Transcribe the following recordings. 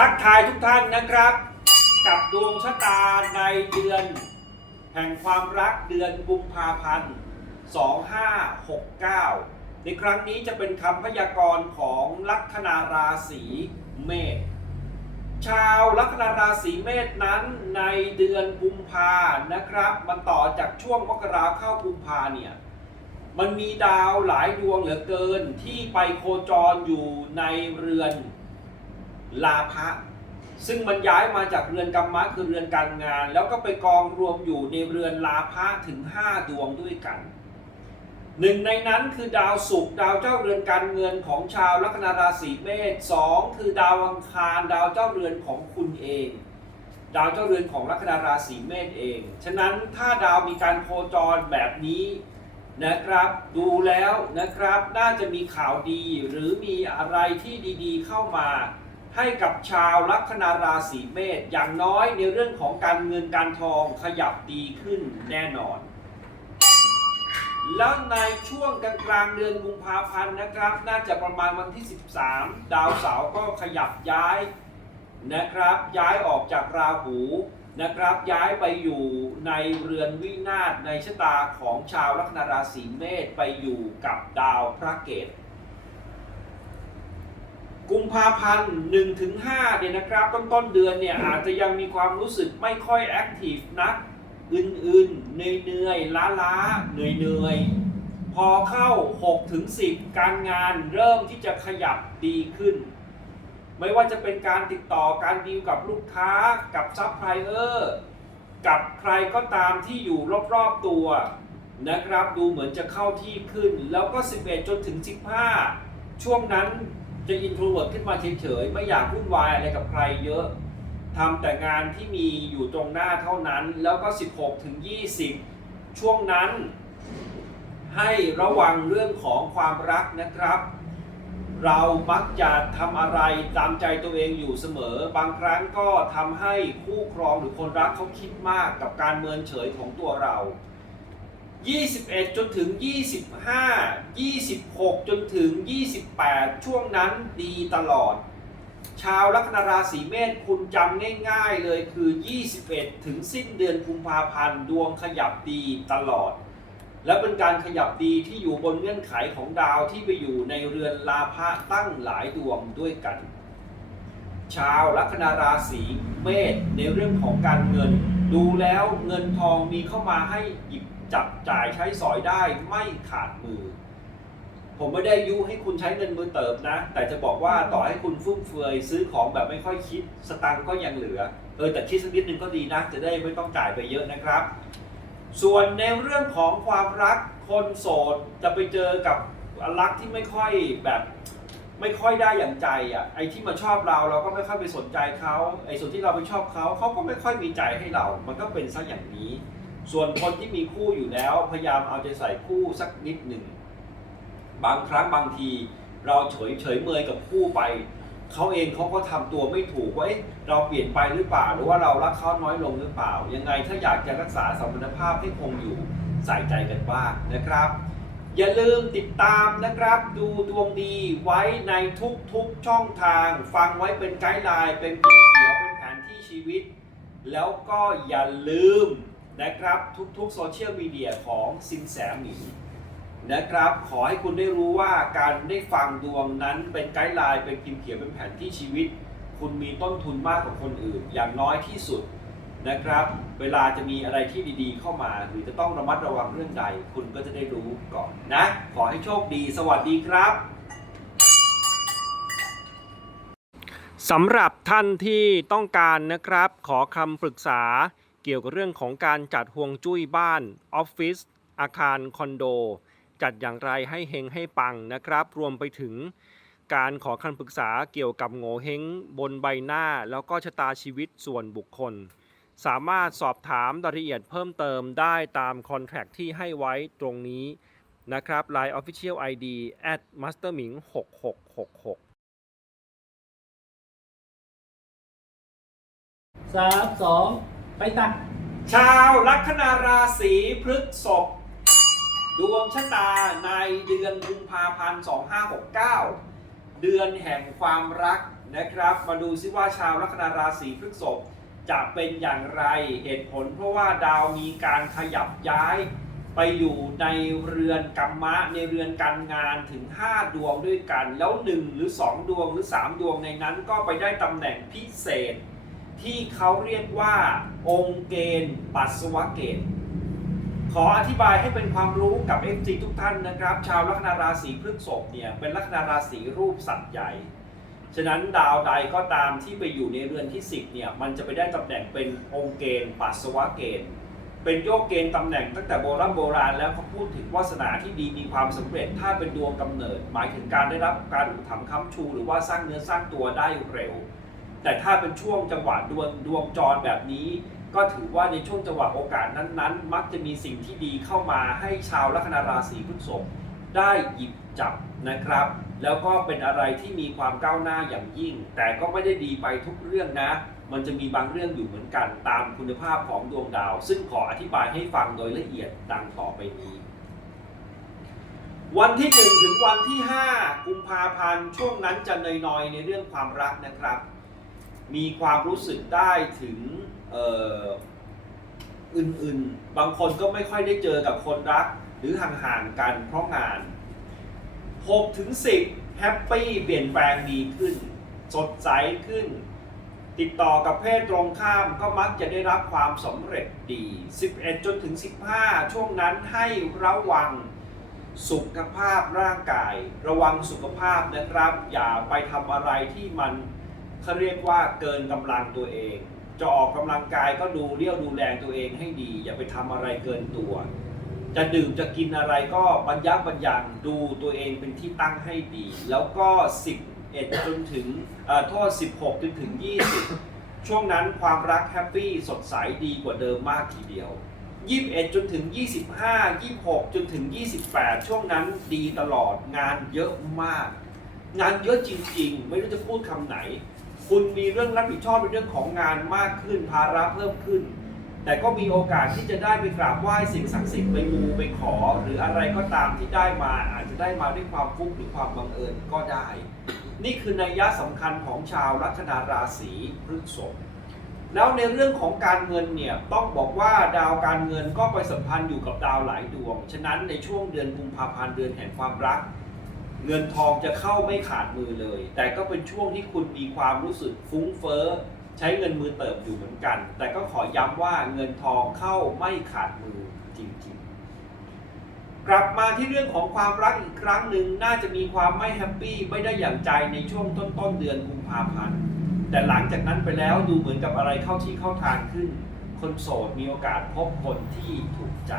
ทักทายทุกท่านนะครับ กับดวงชะตาในเดือน แห่งความรักเดือนกุมภาพันธ์ 2569 ในครั้งนี้จะเป็นคำพยากรณ์ของลัคนาราศีเมษชาวลัคนาราศีเมษนั้นในเดือนกุมภานะครับ มันต่อจากช่วงมกราเข้ากุมภาเนี่ยมันมีดาวหลายดวงเหลือเกินที่ไปโคจรอยู่ในเรือน ลาภะซึ่งมันย้ายมาจากเรือนกรรมะคือเรือนการงาน แล้วก็ไปกองรวมอยู่ในเรือนลาภะถึง 5 ดวงด้วยกันหนึ่งในนั้นคือดาวศุกร์ดาวเจ้าเรือนการเงินของชาวลัคนาราศีเมษสองคือดาวอังคารดาวเจ้าเรือนของคุณเอง ดาวเจ้าเรือนของลัคนาราศีเมษเอง ฉะนั้นถ้าดาวมีการโคจรแบบนี้นะครับดูแล้วนะครับน่าจะมีข่าวดีหรือมีอะไรที่ดีๆ เข้ามา ให้กับชาวลัคนาราศีเมษอย่างน้อยในเรื่องของการเงินการทองขยับดีขึ้นแน่นอน แล้วในช่วงกลางกลางเดือนกุมภาพันธ์นะครับ น่าจะประมาณวันที่ 13 ดาวเสาร์ก็ขยับย้ายนะครับ ย้ายออกจากราหูนะครับ ย้ายไปอยู่ในเรือนวินาศในชะตาของชาวลัคนาราศีเมษไปอยู่กับดาวพระเกต กุมภาพันธ์1ถึง5เนี่ยนะครับต้นต้นๆเดือนเนี่ยอาจจะยังมีความรู้สึกไม่ค่อยแอคทีฟนักอื่นๆเหนื่อยๆล้าๆเหนื่อยๆพอเข้า6ถึง10 การงานเริ่มที่จะขยับดีขึ้น ไม่ว่าจะเป็นการติดต่อการดีลกับลูกค้ากับซัพพลายเออร์กับใครก็ตามที่อยู่รอบๆตัวนะครับดูเหมือนจะเข้าที่ขึ้น แล้วก็ 11 จนถึง 15 ช่วงนั้น จะอินโทรเวิร์ดขึ้นมาเฉยๆไม่อยากวุ่นวายอะไรกับใครเยอะทำแต่งานที่มีอยู่ตรงหน้าเท่านั้น แล้วก็ 16ถึง20 ช่วงนั้น ให้ระวังเรื่องของความรักนะครับ เรามักจะทำอะไรตามใจตัวเองอยู่เสมอ บางครั้งก็ทำให้คู่ครองหรือคนรักเขาคิดมากกับการเมินเฉยของตัวเรา 21 จนถึง 25 26 จนถึง 28 ช่วงนั้นดีตลอด ชาวลัคนาราศีเมษคุณจำง่ายๆเลยคือ 21 ถึงสิ้นเดือนกุมภาพันธ์ดวงขยับดีตลอด และเป็นการขยับดีที่อยู่บนเงื่อนไขของดาวที่ไปอยู่ในเรือนลาภะตั้งหลายดวงด้วยกัน ชาวลัคนาราศีเมษในเรื่องของการเงิน ดูแล้วเงินทองมีเข้ามาให้หยิบ จับจ่ายใช้สอยได้ไม่ขาดมือ ผมไม่ได้ยุให้คุณใช้เงินมือเติบนะ แต่จะบอกว่าต่อให้คุณฟุ่มเฟือยซื้อของแบบไม่ค่อยคิด สตังค์ก็ยังเหลือ เออแต่คิดสักนิดนึงก็ดีนะ จะได้ไม่ต้องจ่ายไปเยอะนะครับ ส่วนในเรื่องของความรักคนโสดจะไปเจอกับรักที่ไม่ค่อยแบบไม่ค่อยได้อย่างใจอะไอ้ที่มาชอบเราเราก็ไม่ค่อยไปสนใจเขาไอ้ส่วนที่เราไปชอบเขาเขาก็ไม่ค่อยมีใจให้เรา มันก็เป็นซะอย่างนี้ ส่วนคนที่มีคู่อยู่แล้วพยายามเอาใจใส่คู่สักนิดหนึ่ง บางครั้งบางที เราเฉยเฉยเมยกับคู่ไป เขาเองเขาก็ทำตัวไม่ถูกว่าเอ๊ะเราเปลี่ยนไปหรือเปล่า หรือว่าเรารักเขาน้อยลงหรือเปล่า ยังไงถ้าอยากจะรักษาสมรรถภาพให้คงอยู่ใส่ใจกันบ้างนะครับ อย่าลืมติดตามนะครับ ดูดวงดีไว้ในทุกๆช่องทาง ฟังไว้เป็นไกด์ไลน์เป็นปีเขียวเป็นแผนที่ชีวิต แล้วก็อย่าลืม นะครับทุกๆโซเชียลมีเดียของสินแสหมีนะครับ ขอให้คุณได้รู้ว่าการได้ฟังดวงนั้นเป็นไกด์ไลน์เป็นพิมพ์เขียวเป็นแผนที่ชีวิต คุณมีต้นทุนมากกว่าคนอื่น อย่างน้อยที่สุดนะครับ เวลาจะมีอะไรที่ดีๆ เข้ามา หรือจะต้องระมัดระวังเรื่องใด คุณก็จะได้รู้ก่อนนะ ขอให้โชคดี สวัสดีครับสำหรับท่านที่ต้องการนะครับ ขอคำปรึกษา เกี่ยวกับเรื่องของการจัดห่วงจุ้ยบ้านออฟฟิศอาคารคอนโด จัดอย่างไรให้เฮงให้ปังนะครับ รวมไปถึงการขอคำปรึกษาเกี่ยวกับโง่เฮงบนใบหน้า แล้วก็ชะตาชีวิตส่วนบุคคล สามารถสอบถามรายละเอียดเพิ่มเติมได้ตามคอนแท c t ที่ให้ไว้ตรงนี้นะครับ Line Official ID at masterming 6666สามสอง ไปตัดชาวลัคนาราศีพฤษภดวงชะตาในเดือนกุมภาพันธ์ 2569 เดือนแห่งความรักนะครับ มาดูซิว่าชาวลัคนาราศีพฤษภจะเป็นอย่างไรเหตุผลเพราะว่าดาวมีการขยับย้าย ไปอยู่ในเรือนกรรมะในเรือนการงานถึง 5 ดวงด้วยกัน แล้ว 1 หรือ 2 ดวงหรือ 3 ดวงในนั้นก็ไปได้ตำแหน่งพิเศษ ที่เขาเรียกว่าองค์เกณฑ์ปัสสวะเกณฑ์ขออธิบายให้เป็นความรู้กับ FG ทุกท่านนะครับ ชาวลัคนาราศีพฤษภเนี่ยเป็นลัคนาราศีรูปสัตว์ใหญ่ ฉะนั้นดาวใดก็ตามที่ไปอยู่ในเรือนที่ 10เนี่ยมันจะไปได้ตำแหน่งเป็นองค์เกณฑ์ปัสสวะเกณฑ์ เป็นโยกเกณฑ์ตำแหน่งตั้งแต่โบราณโบราณแล้วเขาพูดถึงวาสนาที่ดีมีความสำเร็จถ้าเป็นดวงกำเนิด หมายถึงการได้รับการอุปถัมภ์ค้ำชู หรือว่าสร้างเนื้อสร้างตัวได้เร็ว แต่ถ้าเป็นช่วงจังหวะดวงดวงจรแบบนี้ ก็ถือว่าในช่วงจังหวะโอกาสนั้นๆ มักจะมีสิ่งที่ดีเข้ามาให้ชาวลัคนาราศีพฤษภได้หยิบจับนะครับ แล้วก็เป็นอะไรที่มีความก้าวหน้าอย่างยิ่ง แต่ก็ไม่ได้ดีไปทุกเรื่องนะ มันจะมีบางเรื่องอยู่เหมือนกันตามคุณภาพของดวงดาว ซึ่งขออธิบายให้ฟังโดยละเอียดดังต่อไปนี้ วันที่ 1 ถึงวันที่ 5 กุมภาพันธ์ช่วงนั้นจะนอยๆ ในเรื่องความรักนะครับ มีความรู้สึกได้ถึงอื่นๆ บางคนก็ไม่ค่อยได้เจอกับคนรัก หรือห่างๆกันเพราะงาน 6 ถึง 10 แฮปปี้เปลี่ยนแปลงดีขึ้น สดใสขึ้น ติดต่อกับเพศตรงข้ามก็มักจะได้รับความสำเร็จดี 11 จนถึง 15 ช่วงนั้นให้ระวังสุขภาพร่างกาย ระวังสุขภาพนะครับ อย่าไปทำอะไรที่มัน เขาเรียกว่าเกินกำลังตัวเอง จะออกกำลังกายก็ดูเลี้ยวดูแลตัวเองให้ดี อย่าไปทำอะไรเกินตัว จะดื่มจะกินอะไรก็บรรยับบรรยังดูตัวเองเป็นที่ตั้งให้ดี แล้วก็ 11จนถึงเอ่อโทษ 16จนถึง 20 ช่วงนั้นความรักแฮปปี้สดใสดีกว่าเดิมมากทีเดียว 21 จนถึง 25 26 จนถึง 28 ช่วงนั้นดีตลอดงานเยอะมาก งานเยอะจริง ๆ ไม่รู้จะพูดคำไหน คุณมีเรื่องรับผิดชอบในเรื่องของงานมากขึ้นภาระเพิ่มขึ้น แต่ก็มีโอกาสที่จะได้ไปกราบไหว้สิ่งศักดิ์สิทธิ์ไปมูไปขอ หรืออะไรก็ตามที่ได้มาอาจจะได้มาด้วยความฟุกหรือความบังเอิญก็ได้ นี่คือนัยยะสำคัญของชาวลัคนาราศีพฤษภแล้วในเรื่องของการเงินเนี่ยต้องบอกว่าดาวการเงินก็ไปสัมพันธ์อยู่กับดาวหลายดวง ฉะนั้นในช่วงเดือนกุมภาพันธ์เดือนแห่งความรัก เงินทองจะเข้าไม่ขาดมือเลย แต่ก็เป็นช่วงที่คุณมีความรู้สึกฟุ้งเฟ้อใช้เงินมือเติบอยู่เหมือนกัน แต่ก็ขอย้ำว่าเงินทองเข้าไม่ขาดมือจริงๆ กลับมาที่เรื่องของความรักอีกครั้งหนึ่งน่าจะมีความไม่แฮปปี้ไม่ได้อย่างใจในช่วงต้นๆเดือนกุมภาพันธ์แต่หลังจากนั้นไปแล้วดูเหมือนกับอะไรเข้าที่เข้าทางขึ้น คนโสดมีโอกาสพบคนที่ถูกใจ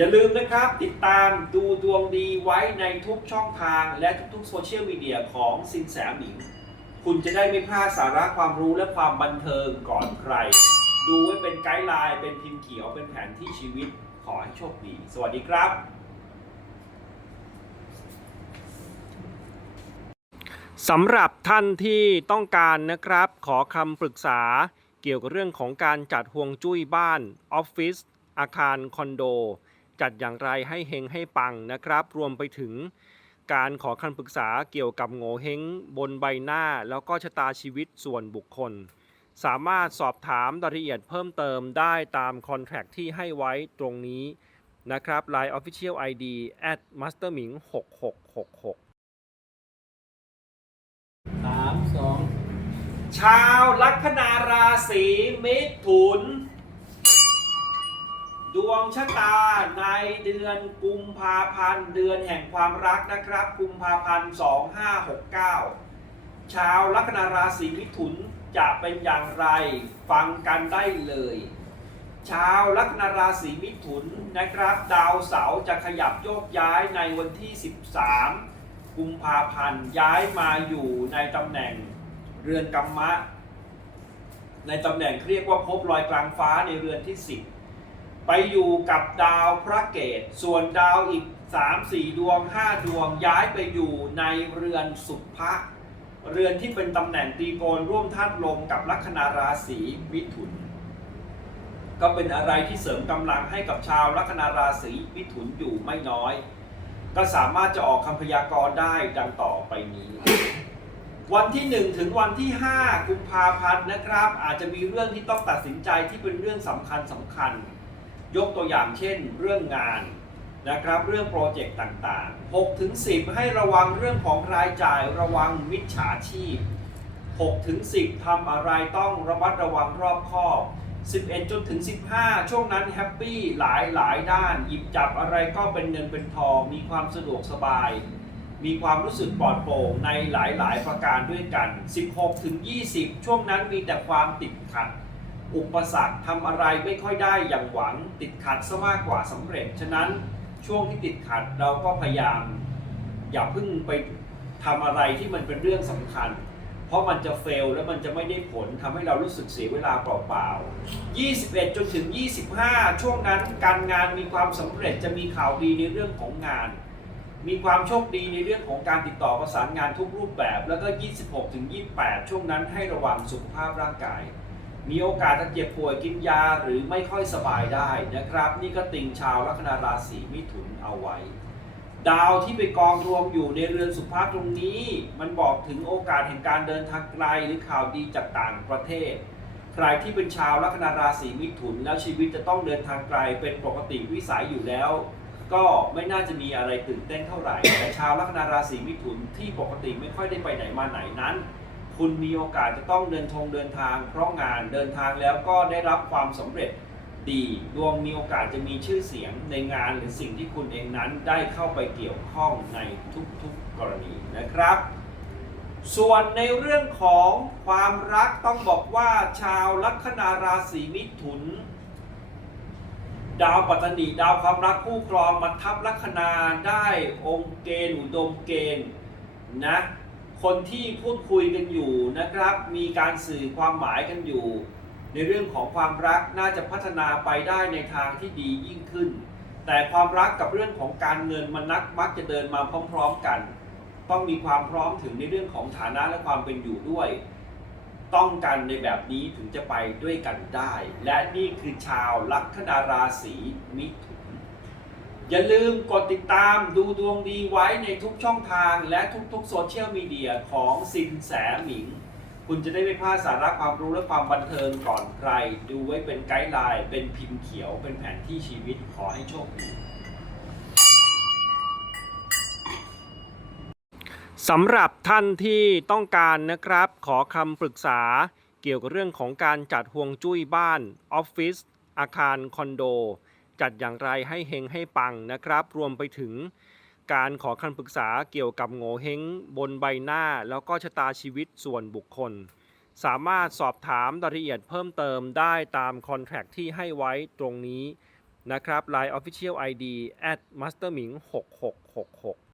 อย่าลืมนะครับติดตามดูดวงดีไว้ในทุกช่องทางและทุกๆโซเชียลมีเดียของสินแสหมิง คุณจะได้ไม่พลาดสาระความรู้และความบันเทิงก่อนใคร ดูไว้เป็นไกด์ไลน์เป็นพิมพ์เขียวเป็นแผนที่ชีวิตขอให้โชคดี สวัสดีครับ สำหรับท่านที่ต้องการนะครับ ขอคำปรึกษาเกี่ยวกับเรื่องของการจัดห่วงจุ้ยบ้านออฟฟิศอาคารคอนโด จัดอย่างไรให้เฮงให้ปังนะครับ รวมไปถึงการขอคำปรึกษาเกี่ยวกับโงเฮงบนใบหน้า แล้วก็ชะตาชีวิตส่วนบุคคล สามารถสอบถามรายละเอียดเพิ่มเติมได้ตามคอนแทคที่ให้ไว้ตรงนี้นะครับ Line Official ID at masterming 6666 สามสอง ชาวลัคนาราศีมิถุน ดวงชะตาในเดือนกุมภาพันธ์ เดือนแห่งความรักนะครับ กุมภาพันธ์ 2569 ชาวลัคนาราศีมิถุนจะเป็นอย่างไรฟังกันได้เลย ชาวลัคนาราศีมิถุนนะครับ ดาวเสาร์จะขยับโยกย้ายในวันที่ 13 กุมภาพันธ์ย้ายมาอยู่ในตำแหน่งเรือนกรรมะ ในตำแหน่งเรียกว่าภพลอยกลางฟ้าในเรือนที่ 10 ไปอยู่กับดาวพระเกต ส่วนดาวอีก 3 4 ดวง 5 ดวงย้ายไปอยู่ในเรือนสุภะเรือนที่เป็นตำแหน่งตีโกนร่วมธาตุลมกับลัคนาราศีมิถุน ก็เป็นอะไรที่เสริมกำลังให้กับชาวลัคนาราศีมิถุนอยู่ไม่น้อย ก็สามารถจะออกคำพยากรณ์ได้ดังต่อไปนี้ วันที่ 1 ถึงวันที่ 5 กุมภาพันธ์นะครับ อาจจะมีเรื่องที่ต้องตัดสินใจที่เป็นเรื่องสำคัญสำคัญ ยกตัวอย่างเช่น เรื่องงานนะครับเรื่องโปรเจกต์ต่างๆ6ถึง10 ให้ระวังเรื่องของรายจ่ายระวังมิจฉาชีพ6ถึง10ทำอะไรต้องระมัดระวังรอบคอบ11จนถึง 15 ช่วงนั้นแฮปปี้หลายหลายด้าน หยิบจับอะไรก็เป็นเงินเป็นทอง มีความสะดวกสบาย มีความรู้สึกปลอดโปร่งในหลายหลายประการด้วยกัน 16ถึง20 ช่วงนั้นมีแต่ความติดขัด อุปสรรคทำอะไรไม่ค่อยได้อย่างหวังติดขัดซะมากกว่าสำเร็จ ฉะนั้นช่วงที่ติดขัดเราก็พยายาม อย่าเพิ่งไปทำอะไรที่มันเป็นเรื่องสำคัญ เพราะมันจะเฟลแล้วมันจะไม่ได้ผลทำให้เรารู้สึกเสียเวลาเปล่าๆ 21 จนถึง 25 ช่วงนั้นการงานมีความสำเร็จจะมีข่าวดีในเรื่องของงาน มีความโชคดีในเรื่องของการติดต่อประสานงานทุกรูปแบบ แล้วก็ 26 ถึง 28 ช่วงนั้นให้ระวังสุขภาพร่างกาย มีโอกาสจะเจ็บป่วยกินยาหรือไม่ค่อยสบายได้นะครับ นี่ก็ติงชาวลัคนาราศีมิถุนเอาไว้ ดาวที่ไปกองรวมอยู่ในเรือนสุภาพตรงนี้ มันบอกถึงโอกาสแห่งการเดินทางไกลหรือข่าวดีจากต่างประเทศ ใครที่เป็นชาวลัคนาราศีมิถุน แล้วชีวิตจะต้องเดินทางไกลเป็นปกติวิสัยอยู่แล้ว ก็ไม่น่าจะมีอะไรตื่นเต้นเท่าไหร่แต่ชาวลัคนาราศีมิถุนที่ปกติไม่ค่อยได้ไปไหนมาไหนนั้น คุณมีโอกาสจะต้องเดินทงเดินทาง เพราะงานเดินทางแล้วก็ได้รับความสำเร็จดีดวงมีโอกาสจะมีชื่อเสียงในงานหรือสิ่งที่คุณเองนั้นได้เข้าไปเกี่ยวข้องในทุกๆกรณีนะครับ ส่วนในเรื่องของความรักต้องบอกว่าชาวลัคนาราศีมิถุน ดาวปัตตนีดาวความรักคู่ครองมาทับลัคนาได้องค์เกณฑ์อุดมเกณฑ์นะ คนที่พูดคุยกันอยู่นะครับ มีการสื่อความหมายกันอยู่ ในเรื่องของความรักน่าจะพัฒนาไปได้ในทางที่ดียิ่งขึ้น แต่ความรักกับเรื่องของการเงินมันนักมักจะเดินมาพร้อม ๆกัน ต้องมีความพร้อมถึงในเรื่องของฐานะและความเป็นอยู่ด้วย ต้องกันในแบบนี้ถึงจะไปด้วยกันได้ และนี่คือชาวลัคนาราศีมิถุ อย่าลืมกดติดตามดูดวงดีไว้ในทุกช่องทางและทุกๆโซเชียลมีเดียของสินแสหมิง คุณจะได้ไม่พลาดสาระความรู้และความบันเทิงก่อนใคร ดูไว้เป็นไกด์ไลน์ เป็นพิมพ์เขียว เป็นแผนที่ชีวิตขอให้โชคดี สำหรับท่านที่ต้องการนะครับ ขอคำปรึกษาเกี่ยวกับเรื่องของการจัดห่วงจุ้ยบ้านออฟฟิศอาคารคอนโด จัดอย่างไรให้เฮงให้ปังนะครับ รวมไปถึงการขอคำปรึกษาเกี่ยวกับโงเฮงบนใบหน้า แล้วก็ชะตาชีวิตส่วนบุคคล สามารถสอบถามรายละเอียดเพิ่มเติมได้ตามคอนแทคที่ให้ไว้ตรงนี้นะครับ Line Official ID at masterming 6666